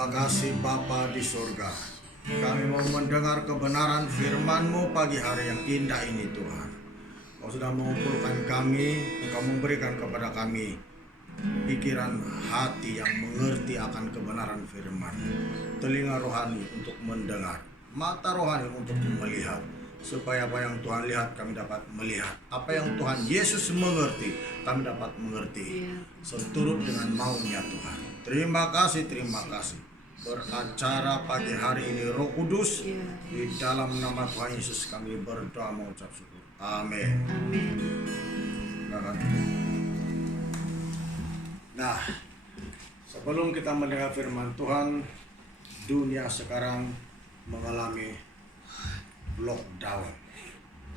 Terima kasih Bapa di surga. Kami mau mendengar kebenaran firman-Mu pagi hari yang indah ini Tuhan. Kau sudah mengumpulkan kami, Engkau memberikan kepada kami pikiran hati yang mengerti akan kebenaran firman, telinga rohani untuk mendengar, mata rohani untuk melihat, supaya apa yang Tuhan lihat kami dapat melihat, apa yang Tuhan Yesus mengerti kami dapat mengerti, seturut dengan maunya Tuhan. Terima kasih beracara pagi hari ini Roh Kudus, di dalam nama Tuhan Yesus kami berdoa mengucap syukur. Amin. Nah, sebelum kita mendengar firman Tuhan, dunia sekarang mengalami lockdown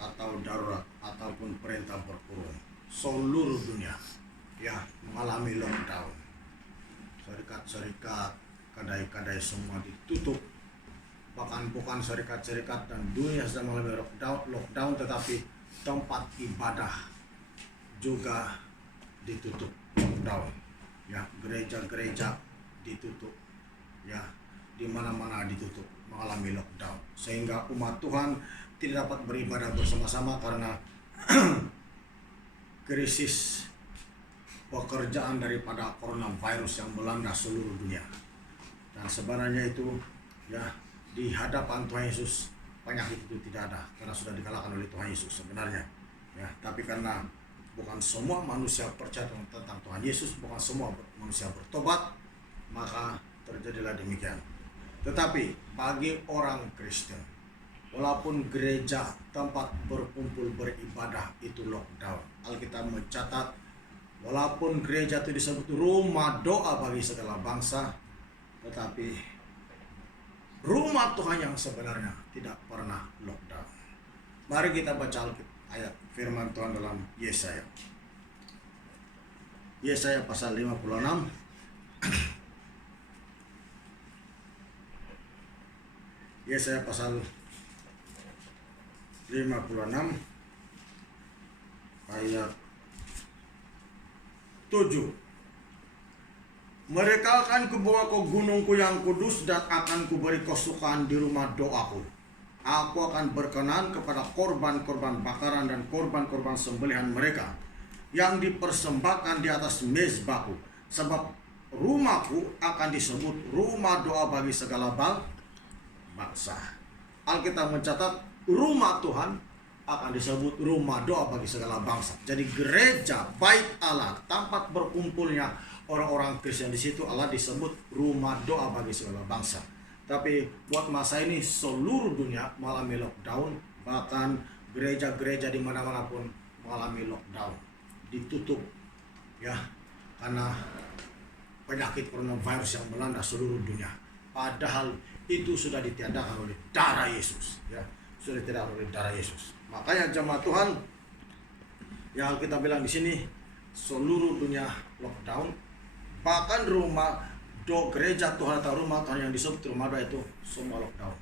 atau darurat ataupun perintah berkurung. Seluruh dunia ya mengalami lockdown. Serikat-serikat, kedai-kedai semua ditutup. Bahkan bukan serikat-serikat dan dunia sedang mengalami lockdown, tetapi tempat ibadah juga ditutup, lockdown. Ya, gereja-gereja ditutup. Ya, di mana-mana ditutup, mengalami lockdown. Sehingga umat Tuhan tidak dapat beribadah bersama-sama karena krisis pekerjaan daripada coronavirus yang melanda seluruh dunia. Dan sebenarnya itu ya, di hadapan Tuhan Yesus penyakit itu tidak ada karena sudah dikalahkan oleh Tuhan Yesus sebenarnya. Ya, tapi karena bukan semua manusia percaya tentang Tuhan Yesus, bukan semua manusia bertobat, maka terjadilah demikian. Tetapi bagi orang Kristen, walaupun gereja tempat berkumpul beribadah itu lockdown, Alkitab mencatat walaupun gereja itu disebut rumah doa bagi segala bangsa, tetapi rumah Tuhan yang sebenarnya tidak pernah lockdown. Mari kita baca ayat firman Tuhan dalam Yesaya. Yesaya pasal 56. Yesaya pasal 56 ayat 7. Mereka akan kubawa ke gunungku yang kudus dan akan kuberi kesukaan di rumah doaku. Aku akan berkenan kepada korban-korban bakaran dan korban-korban sembelihan mereka yang dipersembahkan di atas mezbahku. Sebab rumahku akan disebut rumah doa bagi segala bangsa. Alkitab mencatat rumah Tuhan akan disebut rumah doa bagi segala bangsa. Jadi gereja, bait Allah, tempat berkumpulnya orang-orang Kristen, di situ Allah disebut rumah doa bagi segala bangsa. Tapi buat masa ini seluruh dunia mengalami lockdown, bahkan gereja-gereja di mana-mana pun mengalami lockdown, ditutup ya, karena penyakit coronavirus yang melanda seluruh dunia. Padahal itu sudah ditiadakan oleh darah Yesus ya, sudah ditiadakan oleh darah Yesus. Makanya jemaat Tuhan, yang kita bilang di sini seluruh dunia lockdown, bahkan gereja Tuhan atau rumah Tuhan yang disebut rumah doa itu semua lockdown.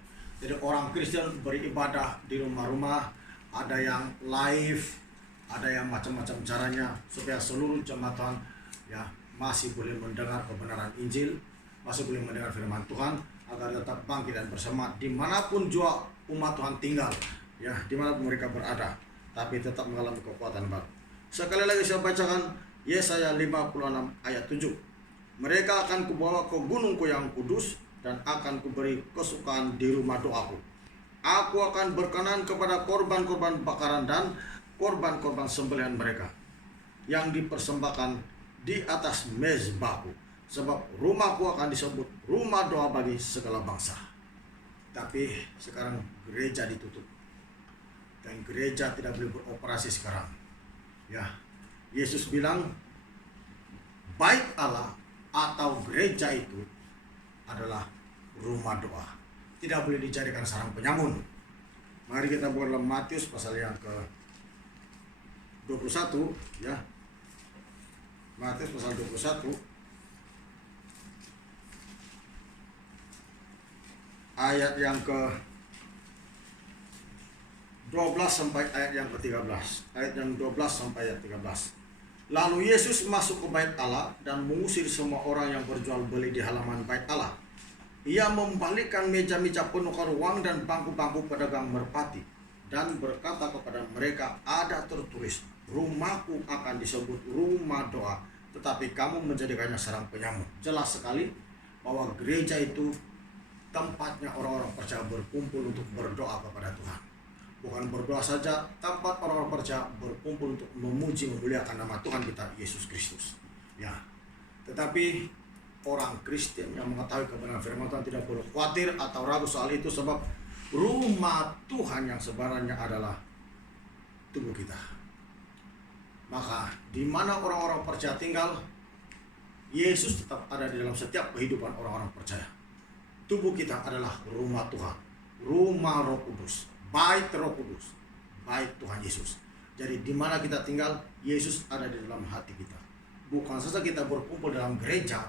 Jadi orang Kristen beribadah di rumah-rumah, ada yang live, ada yang macam-macam caranya supaya seluruh jemaat Tuhan ya masih boleh mendengar kebenaran Injil, masih boleh mendengar firman Tuhan, agar tetap bangkit dan bersemangat dimanapun juga umat Tuhan tinggal. Ya, dimanapun mereka berada, tapi tetap mengalami kekuatan baru. Sekali lagi saya bacakan Yesaya 56 ayat 7. Mereka akan kubawa ke gunungku yang kudus dan akan kuberi kesukaan di rumah doaku. Aku akan berkenan kepada korban-korban bakaran dan korban-korban sembelihan mereka yang dipersembahkan di atas mezbahku. Sebab rumahku akan disebut rumah doa bagi segala bangsa. Tapi sekarang gereja ditutup. Dan gereja tidak boleh beroperasi sekarang. Ya, Yesus bilang bait Allah atau gereja itu adalah rumah doa, tidak boleh dijadikan sarang penyamun. Mari kita buka dalam Matius pasal yang ke 21 ya. Matius pasal 21 ayat yang ke 12 sampai ayat yang ke-13. Ayat yang 12 sampai ayat 13. Lalu Yesus masuk ke bait Allah dan mengusir semua orang yang berjual beli di halaman bait Allah. Ia membalikkan meja-meja penukar uang dan bangku-bangku pedagang merpati, dan berkata kepada mereka, ada tertulis, rumahku akan disebut rumah doa, tetapi kamu menjadikannya sarang penyamun. Jelas sekali bahwa gereja itu tempatnya orang-orang percaya berkumpul untuk berdoa kepada Tuhan. Bukan berdoa saja, tempat orang-orang percaya berkumpul untuk memuji, memuliakan nama Tuhan kita, Yesus Kristus. Ya, tetapi orang Kristen yang mengetahui kebenaran firman Tuhan tidak perlu khawatir atau ragu soal itu, sebab rumah Tuhan yang sebenarnya adalah tubuh kita. Maka di mana orang-orang percaya tinggal, Yesus tetap ada di dalam setiap kehidupan orang-orang percaya. Tubuh kita adalah rumah Tuhan, rumah Roh Kudus, bait Roh Kudus, bait Tuhan Yesus. Jadi di mana kita tinggal, Yesus ada di dalam hati kita. Bukan saja kita berkumpul dalam gereja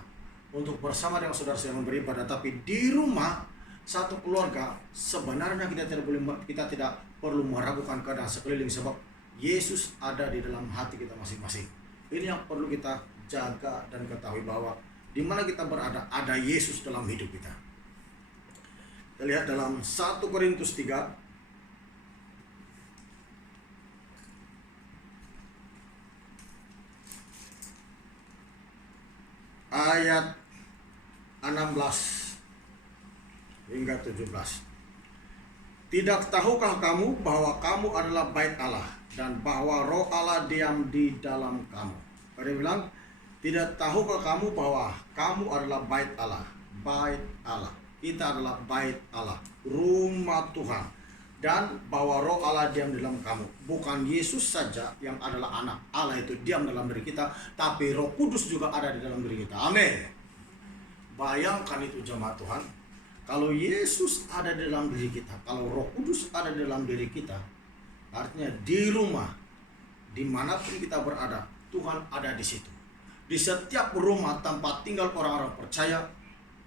untuk bersama dengan saudara-saudara beribadah, tapi di rumah satu keluarga sebenarnya kita tidak perlu meragukan keadaan sekeliling, sebab Yesus ada di dalam hati kita masing-masing. Ini yang perlu kita jaga dan ketahui, bahwa di mana kita berada ada Yesus dalam hidup kita. Kita lihat dalam 1 Korintus 3 ayat 16 hingga 17. Tidak tahukah kamu bahwa kamu adalah bait Allah, dan bahwa Roh Allah diam di dalam kamu? Dia bilang, tidak tahukah kamu bahwa kamu adalah bait Allah? Bait Allah. Kita adalah bait Allah, rumah Tuhan, dan bahwa Roh Allah diam di dalam kamu. Bukan Yesus saja yang adalah anak Allah itu diam dalam diri kita, tapi Roh Kudus juga ada di dalam diri kita. Amin. Bayangkan itu jemaat Tuhan, kalau Yesus ada di dalam diri kita, kalau Roh Kudus ada di dalam diri kita, artinya di rumah, dimanapun kita berada, Tuhan ada di situ. Di setiap rumah tempat tinggal orang-orang percaya,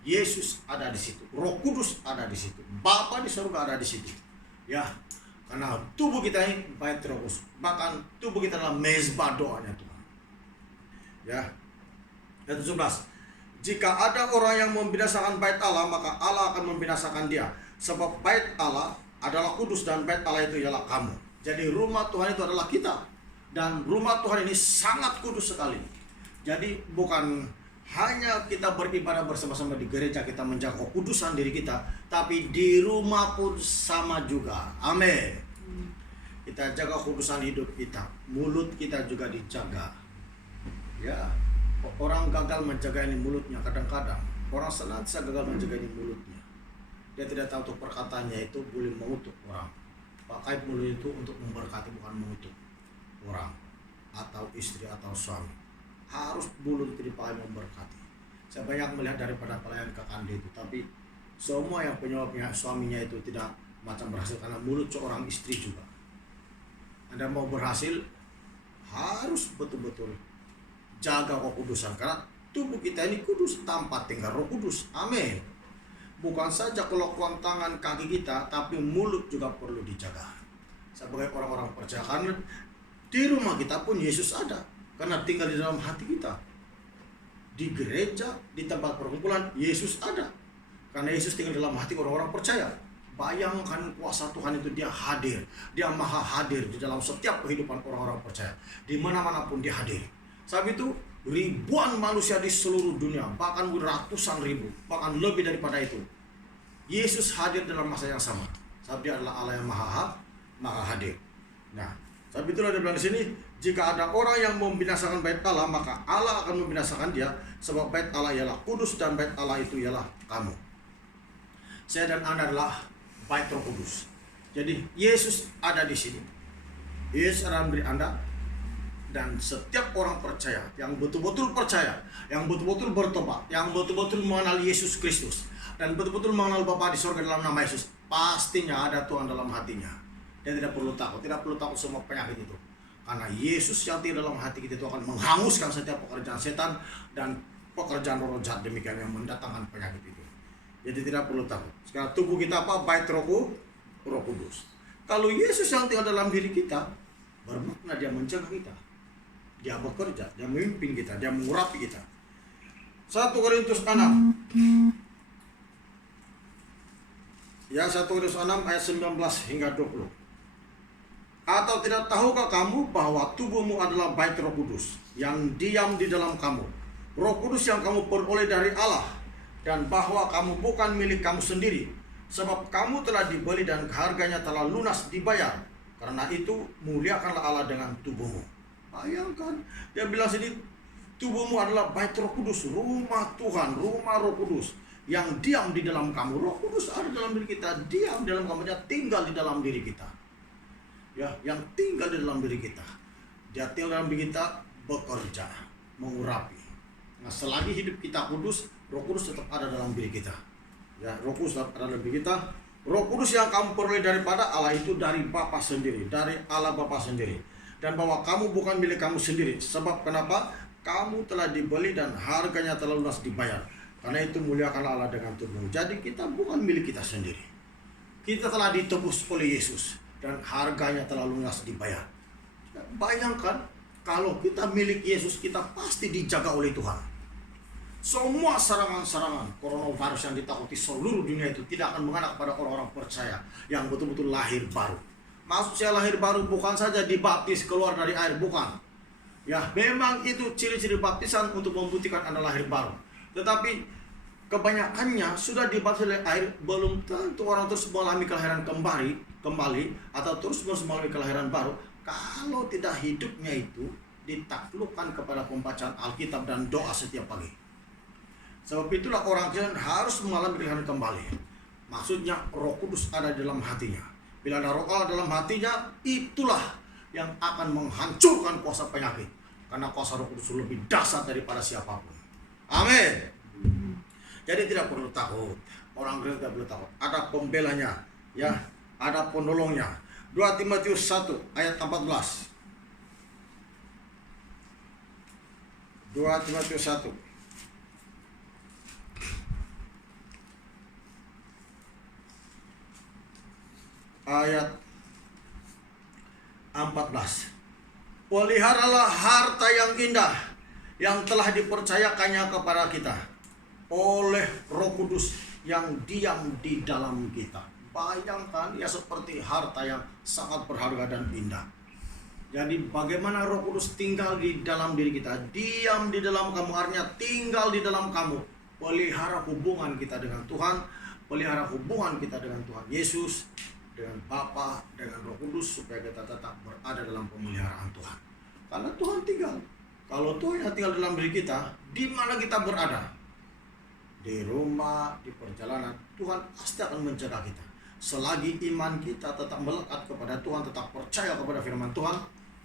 Yesus ada di situ, Roh Kudus ada di situ, Bapa di surga ada di situ. Ya, karena tubuh kita ini bait Roh Kudus, bahkan tubuh kita adalah mezbah doanya Tuhan. Ya, ayat 17. Jika ada orang yang membinasakan bait Allah, maka Allah akan membinasakan dia. Sebab bait Allah adalah kudus, dan bait Allah itu ialah kamu. Jadi rumah Tuhan itu adalah kita. Dan rumah Tuhan ini sangat kudus sekali. Jadi bukan hanya kita beribadah bersama-sama di gereja, kita menjaga kekudusan diri kita, tapi di rumah pun sama juga. Amin. Kita jaga kekudusan hidup kita. Mulut kita juga dijaga. Ya. Orang gagal menjaga ini mulutnya kadang-kadang. Orang senantiasa gagal menjaga ini mulutnya. Dia tidak tahu untuk perkataannya itu boleh mengutuk orang. Pakai mulut itu untuk memberkati, bukan mengutuk orang atau istri atau suami. Harus mulut itu dipakai memberkati. Saya banyak melihat daripada pelayan Kakande itu, tapi semua yang penyebabnya suaminya itu tidak macam berhasil karena mulut seorang istri juga. Anda mau berhasil, harus betul-betul jaga kekudusan, karena tubuh kita ini kudus, tempat tinggal Roh Kudus. Amin. Bukan saja kelakuan tangan kaki kita, tapi mulut juga perlu dijaga. Sebagai orang-orang percaya, karena di rumah kita pun Yesus ada, karena tinggal di dalam hati kita. Di gereja, di tempat perkumpulan, Yesus ada, karena Yesus tinggal di dalam hati orang-orang percaya. Bayangkan kuasa Tuhan itu, dia hadir, dia maha hadir di dalam setiap kehidupan orang-orang percaya. Di mana-mana pun dia hadir. Sebab itu ribuan manusia di seluruh dunia, bahkan ratusan ribu, bahkan lebih daripada itu, Yesus hadir dalam masa yang sama. Sebab dia adalah Allah yang maha hadir. Nah, sebab itulah dia bilang di sini, jika ada orang yang membinasakan bait Allah, maka Allah akan membinasakan dia, sebab bait Allah ialah kudus, dan bait Allah itu ialah kamu. Saya dan Anda adalah bait Roh Kudus. Jadi Yesus ada di sini. Yesus ada memberi Anda. Dan setiap orang percaya, yang betul-betul percaya, yang betul-betul bertobat, yang betul-betul mengenal Yesus Kristus, dan betul-betul mengenal Bapa di surga dalam nama Yesus, pastinya ada Tuhan dalam hatinya. Dia tidak perlu takut semua penyakit itu. Karena Yesus yang di dalam hati kita itu akan menghanguskan setiap pekerjaan setan dan pekerjaan roh jahat demikian yang mendatangkan penyakit itu. Jadi tidak perlu takut. Sekarang tubuh kita apa? Bait Roh Kudus. Kalau Yesus yang tinggal dalam diri kita, bermakna dia menjaga kita. Dia bekerja, dia memimpin kita, dia mengurapi kita. 1 Korintus 6 Ya, 1 Korintus 6 ayat 19 hingga 20. Atau tidak tahukah kamu bahwa tubuhmu adalah bait Roh Kudus yang diam di dalam kamu, Roh Kudus yang kamu peroleh dari Allah, dan bahwa kamu bukan milik kamu sendiri, sebab kamu telah dibeli dan harganya telah lunas dibayar. Karena itu muliakanlah Allah dengan tubuhmu. Bayangkan, dia bilang sini tubuhmu adalah bait Roh Kudus, rumah Tuhan, rumah Roh Kudus yang diam di dalam kamu. Roh Kudus ada dalam diri kita, diam di dalam kamu, dia tinggal di dalam diri kita. Ya, yang tinggal di dalam diri kita. Dia tinggal dalam diri kita, bekerja, mengurapi. Nah, selagi hidup kita kudus, Roh Kudus tetap ada dalam diri kita. Ya, Roh Kudus tetap ada dalam diri kita. Roh Kudus yang kamu peroleh daripada Allah itu dari Bapa sendiri, dari Allah Bapa sendiri. Dan bahwa kamu bukan milik kamu sendiri. Sebab kenapa? Kamu telah dibeli dan harganya telah lunas dibayar. Karena itu muliakanlah Allah dengan tubuhmu. Jadi kita bukan milik kita sendiri. Kita telah ditebus oleh Yesus dan harganya telah lunas dibayar. Bayangkan kalau kita milik Yesus, kita pasti dijaga oleh Tuhan. Semua serangan-serangan coronavirus yang ditakuti seluruh dunia itu tidak akan mengena kepada orang-orang percaya yang betul-betul lahir baru. Maksud saya lahir baru bukan saja dibaptis keluar dari air, bukan. Ya, memang itu ciri-ciri baptisan untuk membuktikan Anda lahir baru. Tetapi kebanyakannya sudah dibaptis oleh air, belum tentu orang terus mengalami kelahiran kembali atau terus mengalami kelahiran baru kalau tidak hidupnya itu ditaklukkan kepada pembacaan Alkitab dan doa setiap pagi. Sebab itulah orang Kristen harus mengalami kelahiran kembali. Maksudnya Roh Kudus ada di dalam hatinya. Bila ada Roh Allah dalam hatinya, itulah yang akan menghancurkan kuasa penyakit. Karena kuasa Roh Kudus lebih dahsyat daripada siapapun. Amin. Jadi tidak perlu takut. Orang Kristen tidak perlu takut. Ada pembelanya, ya, ada penolongnya. 2 Timotius 1 ayat 14. 2 Timotius 1 ayat 14. Peliharalah harta yang indah yang telah dipercayakannya kepada kita oleh Roh Kudus yang diam di dalam kita. Bayangkan, ya, seperti harta yang sangat berharga dan indah. Jadi bagaimana Roh Kudus tinggal di dalam diri kita, diam di dalam kamu, artinya tinggal di dalam kamu. Pelihara hubungan kita dengan Tuhan, pelihara hubungan kita dengan Tuhan Yesus, dengan Bapa, dengan Roh Kudus, supaya kita tetap berada dalam pemeliharaan Tuhan. Karena Tuhan tinggal. Kalau Tuhan yang tinggal dalam diri kita, di mana kita berada, di rumah, di perjalanan, Tuhan pasti akan menjaga kita. Selagi iman kita tetap melekat kepada Tuhan, tetap percaya kepada firman Tuhan,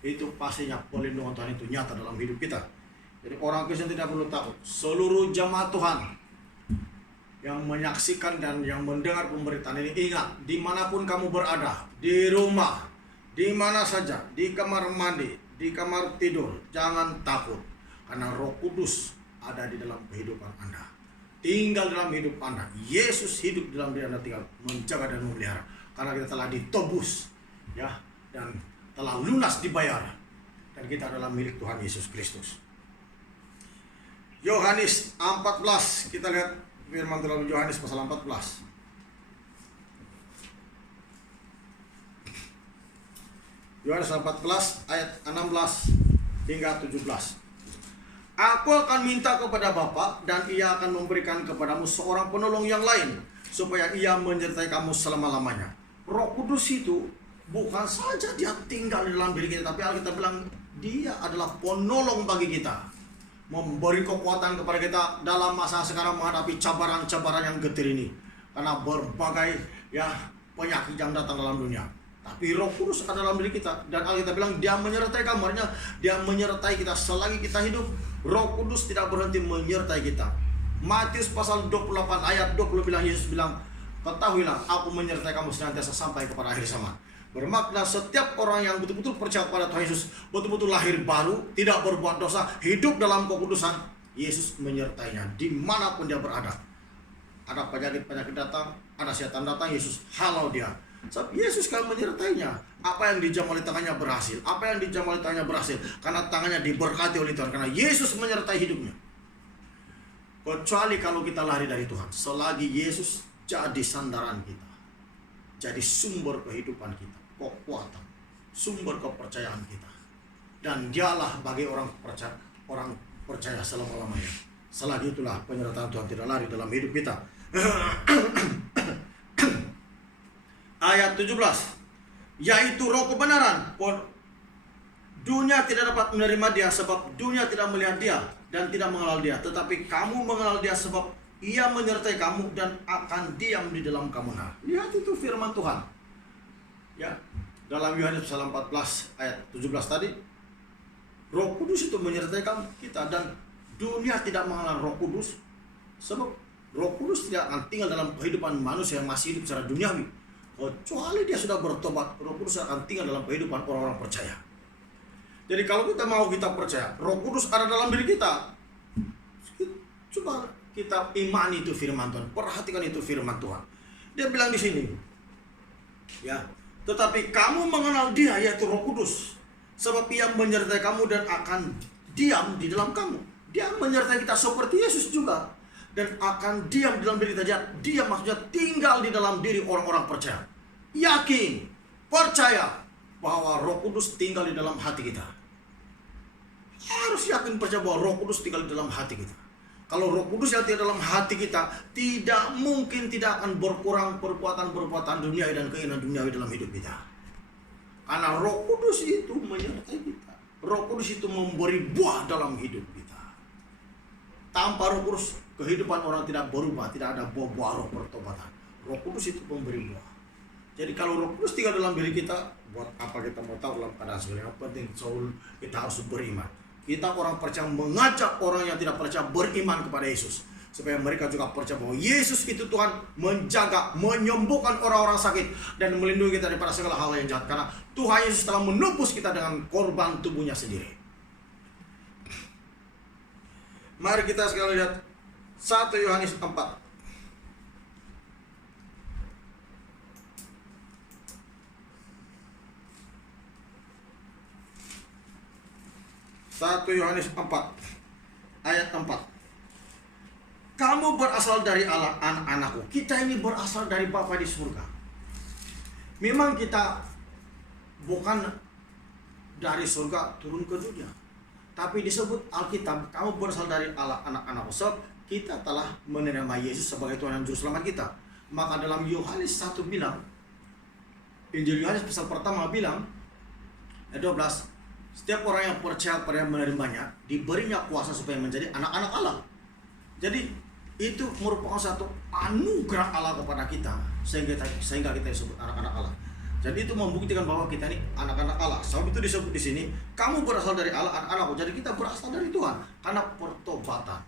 itu pastinya perlindungan Tuhan itu nyata dalam hidup kita. Jadi orang Kristen tidak perlu takut. Seluruh jemaat Tuhan yang menyaksikan dan yang mendengar pemberitaan ini, ingat, dimanapun kamu berada, di rumah, di mana saja, di kamar mandi, di kamar tidur, jangan takut. Karena Roh Kudus ada di dalam kehidupan Anda, tinggal dalam hidup Anda. Yesus hidup dalam diri Anda, tinggal menjaga dan memelihara. Karena kita telah ditebus, ya, dan telah lunas dibayar, dan kita adalah milik Tuhan Yesus Kristus. Yohanes 14, kita lihat firman dalam Yohanes pasal 14. Yohanes 14 ayat 16 hingga 17. Aku akan minta kepada Bapa, dan Ia akan memberikan kepadamu seorang penolong yang lain, supaya Ia menyertai kamu selama-lamanya. Roh Kudus itu bukan saja Dia tinggal di dalam diri kita, tapi Alkitab bilang Dia adalah penolong bagi kita, memberi kekuatan kepada kita dalam masa sekarang menghadapi cabaran-cabaran yang getir ini. Karena berbagai, ya, penyakit yang datang dalam dunia. Tapi Roh Kudus ada dalam diri kita, dan Alkitab bilang Dia menyertai kamu, artinya Dia menyertai kita selagi kita hidup. Roh Kudus tidak berhenti menyertai kita. Matius pasal 28 ayat 20 bilang, Yesus bilang, ketahuilah aku menyertai kamu senantiasa sampai kepada akhir zaman. Bermakna setiap orang yang betul-betul percaya kepada Tuhan Yesus, betul-betul lahir baru, tidak berbuat dosa, hidup dalam kekudusan, Yesus menyertainya dimanapun dia berada. Ada penyakit-penyakit datang, ada setan datang, Yesus halau dia. Sebab Yesus kan menyertainya. Apa yang dijamah oleh tangannya berhasil. Apa yang dijamah oleh tangannya berhasil, karena tangannya diberkati oleh Tuhan, karena Yesus menyertai hidupnya. Kecuali kalau kita lari dari Tuhan. Selagi Yesus jadi sandaran kita, jadi sumber kehidupan kita, kekuatan, sumber kepercayaan kita. Dan dialah bagi orang percaya selama-lamanya. Selagi itulah penyertaan Tuhan tidak lari dalam hidup kita. Ayat 17, yaitu roh kebenaran. Dunia tidak dapat menerima dia sebab dunia tidak melihat dia dan tidak mengenal dia. Tetapi kamu mengenal dia sebab ia menyertai kamu dan akan diam di dalam kamu. Nah, lihat itu firman Tuhan. Ya, dalam Yohanes pasal 14 ayat 17 tadi, Roh Kudus itu menyertai kita, dan dunia tidak mengenal Roh Kudus sebab Roh Kudus tidak akan tinggal dalam kehidupan manusia yang masih hidup secara duniawi. Kecuali dia sudah bertobat, Roh Kudus akan tinggal dalam kehidupan orang-orang percaya. Jadi kalau kita mau kita percaya, Roh Kudus ada dalam diri kita. Coba kita imani itu firman Tuhan, perhatikan itu firman Tuhan. Dia bilang di sini, ya, tetapi kamu mengenal dia, yaitu Roh Kudus, sebab ia menyertai kamu dan akan diam di dalam kamu. Dia menyertai kita seperti Yesus juga, dan akan diam di dalam diri kita. Dia maksudnya tinggal di dalam diri orang-orang percaya. Yakin, percaya bahwa Roh Kudus tinggal di dalam hati kita. Harus yakin percaya bahwa Roh Kudus tinggal di dalam hati kita. Kalau Roh Kudus yang tinggal dalam hati kita, tidak mungkin tidak akan berkurang perbuatan-perbuatan duniawi dan keinginan duniawi dalam hidup kita. Karena Roh Kudus itu menyertai kita. Roh Kudus itu memberi buah dalam hidup kita. Tanpa Roh Kudus, kehidupan orang tidak berubah, tidak ada buah-buah roh pertobatan. Roh Kudus itu memberi buah. Jadi kalau Roh Kudus tinggal dalam diri kita, buat apa kita mau tahu dalam keadaan sebenarnya? Yang penting kita harus beriman. Kita orang percaya mengajak orang yang tidak percaya beriman kepada Yesus, supaya mereka juga percaya bahwa Yesus itu Tuhan, menjaga, menyembuhkan orang-orang sakit dan melindungi kita daripada segala hal yang jahat. Karena Tuhan Yesus telah menebus kita dengan korban tubuhnya sendiri. Mari kita sekali lihat 1 Yohanes 4. 1 Yohanes 4 ayat 4. Kamu berasal dari Allah, anak-anakku. Kita ini berasal dari Bapa di surga. Memang kita bukan dari surga turun ke dunia, tapi disebut Alkitab, kamu berasal dari Allah, anak-anakku. Sebab kita telah menerima Yesus sebagai Tuhan dan Juru Selamat kita. Maka dalam Yohanes 1 bilang, Injil Yohanes pasal pertama bilang, ayat 12, setiap orang yang percaya kepada yang menerimanya diberinya kuasa supaya menjadi anak-anak Allah. Jadi itu merupakan satu anugerah Allah kepada kita, sehingga kita disebut anak-anak Allah. Jadi itu membuktikan bahwa kita ini anak-anak Allah. Sebab itu disebut di sini, kamu berasal dari Allah, anak-anakku. Jadi kita berasal dari Tuhan karena pertobatan,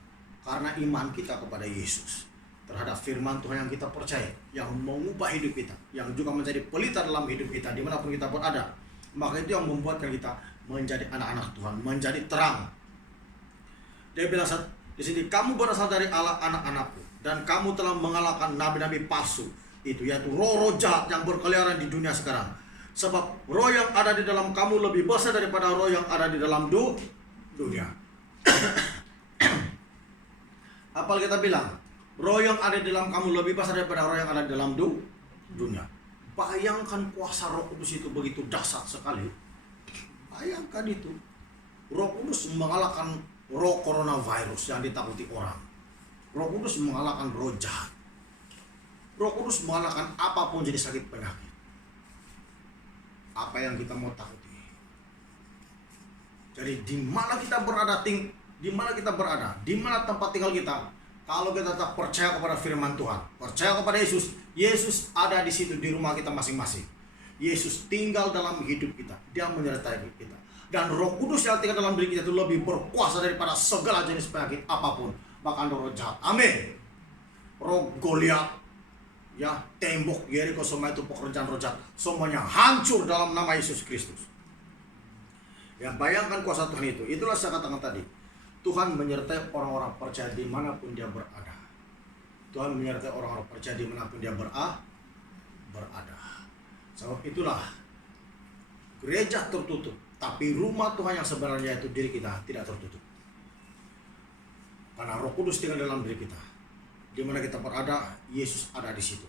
karena iman kita kepada Yesus, terhadap firman Tuhan yang kita percaya, yang mengubah hidup kita, yang juga menjadi pelita dalam hidup kita dimanapun kita berada. Maka itu yang membuatkan kita menjadi anak-anak Tuhan, menjadi terang. Dia bilang di sini, kamu berasal dari Allah, anak-anakku, dan kamu telah mengalahkan nabi-nabi palsu itu, yaitu roh-roh jahat yang berkeliaran di dunia sekarang. Sebab roh yang ada di dalam kamu lebih besar daripada roh yang ada di dalam dunia. Apa kita bilang? Roh yang ada di dalam kamu lebih besar daripada roh yang ada di dalam dunia. Bayangkan kuasa Roh Kudus itu begitu dahsyat sekali. Bayangkan itu. Roh Kudus mengalahkan roh coronavirus yang ditakuti orang. Roh Kudus mengalahkan roh jahat. Roh Kudus mengalahkan apapun jenis sakit penyakit. Apa yang kita mau takuti? Jadi di mana kita berada, di mana tempat tinggal kita, kalau kita tetap percaya kepada firman Tuhan, percaya kepada Yesus, Yesus ada di situ di rumah kita masing-masing. Yesus tinggal dalam hidup kita, Dia menyertai kita. Dan Roh Kudus yang tinggal dalam diri kita itu lebih berkuasa daripada segala jenis penyakit apapun, bahkan roh jahat. Amin. Roh Goliat, ya, tembok Yeriko, semua itu pekerjaan roh jahat, semuanya hancur dalam nama Yesus Kristus. Ya, bayangkan kuasa Tuhan itu. Itulah saya katakan tadi, Tuhan menyertai orang-orang percaya dimanapun dia berada. Tuhan menyertai orang-orang percaya dimanapun dia berada. Sebab itulah gereja tertutup, tapi rumah Tuhan yang sebenarnya itu diri kita tidak tertutup. Karena Roh Kudus tinggal dalam diri kita. Di mana kita berada, Yesus ada di situ.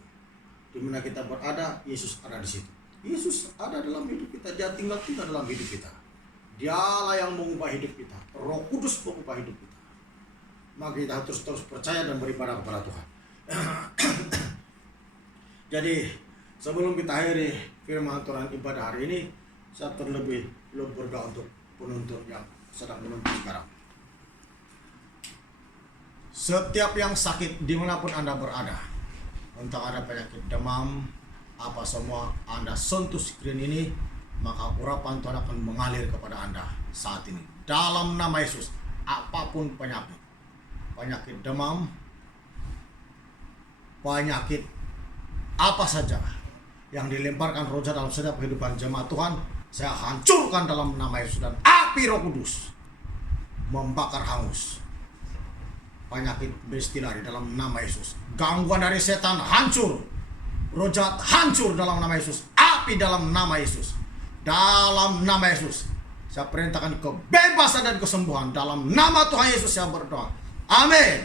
Di mana kita berada, Yesus ada di situ. Yesus ada dalam hidup kita, Dia tinggal dalam hidup kita. Dialah yang mengubah hidup kita. Roh Kudus mengubah hidup kita. Maka kita harus terus percaya dan beribadah kepada Tuhan. Jadi sebelum kita akhiri firman Tuhan ibadah hari ini, saya terlebih berdoa untuk penuntun yang sedang menuntun sekarang. Setiap yang sakit dimanapun Anda berada, entah ada penyakit demam, apa semua, Anda sentuh screen ini, maka urapan Tuhan akan mengalir kepada Anda saat ini. Dalam nama Yesus, apapun penyakit demam, penyakit apa saja yang dilemparkan roh jahat dalam setiap kehidupan jemaat Tuhan, saya hancurkan dalam nama Yesus, dan api Roh Kudus membakar hangus penyakit bestiality dalam nama Yesus. Gangguan dari setan hancur, roh jahat hancur dalam nama Yesus, api dalam nama Yesus. Dalam nama Yesus saya perintahkan kebebasan dan kesembuhan dalam nama Tuhan Yesus saya berdoa. Amin.